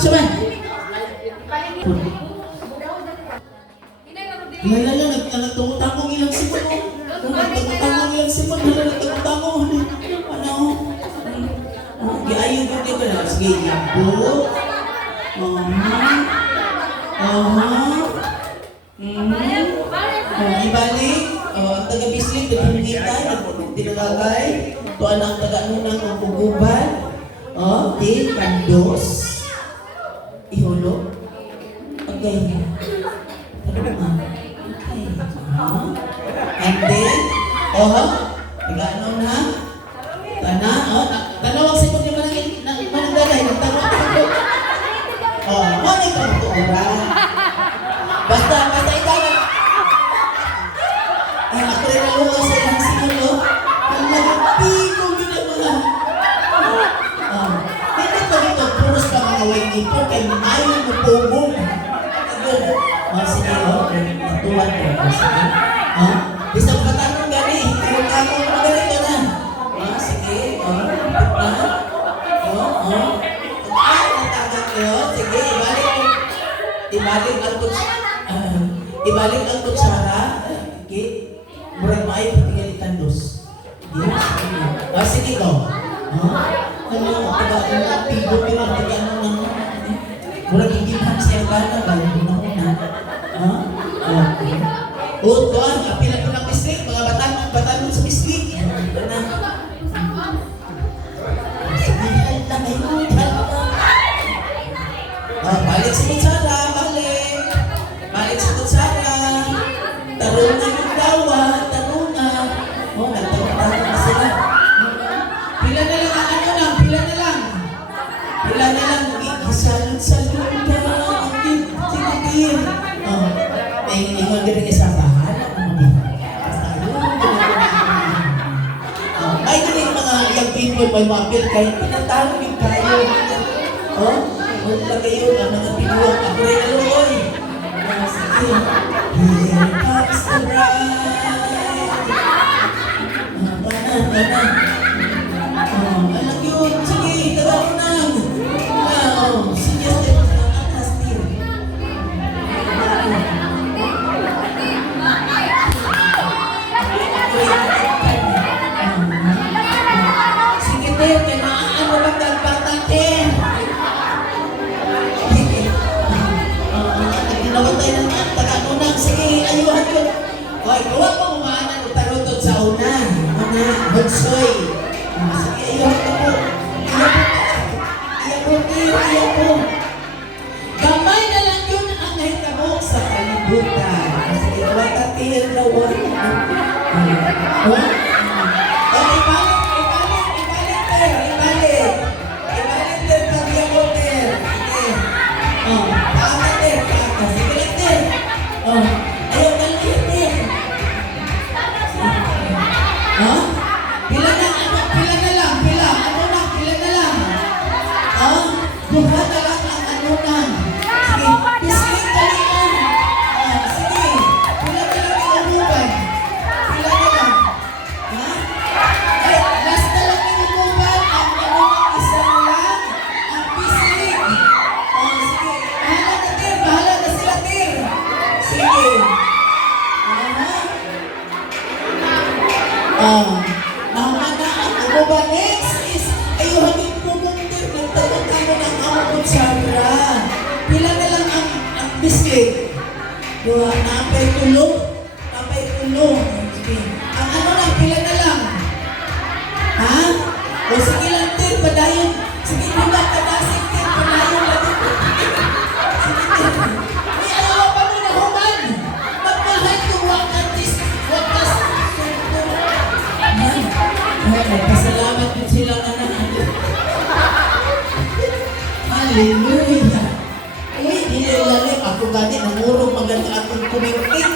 Saman? Lala, nagtangong ilang sipon mo. Nagtangong ilang sipon, nagtangong. Ano? Giayon ko din ba na? Sige, yabo. Ibalik. Ang taga-bislig, pinagkita, tinagagay. Tuan ang taga-nunang ang puguban. Okay, kandos. Ihulog. Okay. And then, nag-ano na? Tanawag sa pag mananggalay, nagtanong ako. Ano ito ang tuura? Basta ikaw na. Ako rin naluwa sa ilang siguro. Ang nagpigo ginagawa. Hindi ko dito, puros pa mga wing ipon, kaya ayaw mo pugong. Sige, natuwan ko. Sige. Bisang patanong gani, pero ako ganito na. Sige, natagat ko. Sige, ibalik ang kutsara. Okay, murag maay patingalitan dos. Sige ko. Ang pigo pinagtigano ng murag igihan siya ba na ba? Okay. Tuan, pila-pilang bislig, mga batanon sa bislig. Sabihan lang ngayon. Balik sa kutsara, balik. Balik sa kutsara. Tarungan yung dawa, tarungan. Nagtawag na sila. Pila na lang ang ano lang, pila na lang. Pila na lang, gisalod-salod na. Ang tinutir. Ingon din sa bahan. Ay, din mga young people may mapil kahit pinatalo yung kayo. Wala kayo na mga pinuwang ako rin aluoy. Sige. Here comes the bride. Tanan. Anak yun. Sige, tagaw na. Sige, atas din. Sige, ano ba nagpatatin? Tinawag tayo ng taga-unang. Sige, ayuhan yun. Okay, gawa pa umaanan o tarutod sa una. Bunsoy. Sige, ayuhan ka po. Iyan po. Gamay na lang yun ang nahitabo sa kalibutan. Sige, gawa tatil na wala. Next is, ayuhan yung pumuntir ng tawag-tawag ng among kutsara. Pila na lang ang biscuit. Napay tulong. Sige. Ang ano lang, pila na lang. Ha? O sige lang, tir, padayon. Sige, pila, padasig, tir, padayon. Sige, tir. May alawa pa mo na human. Magmahal kung wakas. Pasalamat din sila anak. Hallelujah. Uy, hindi lalim. Ako gani, namurong maganda akong kumiting.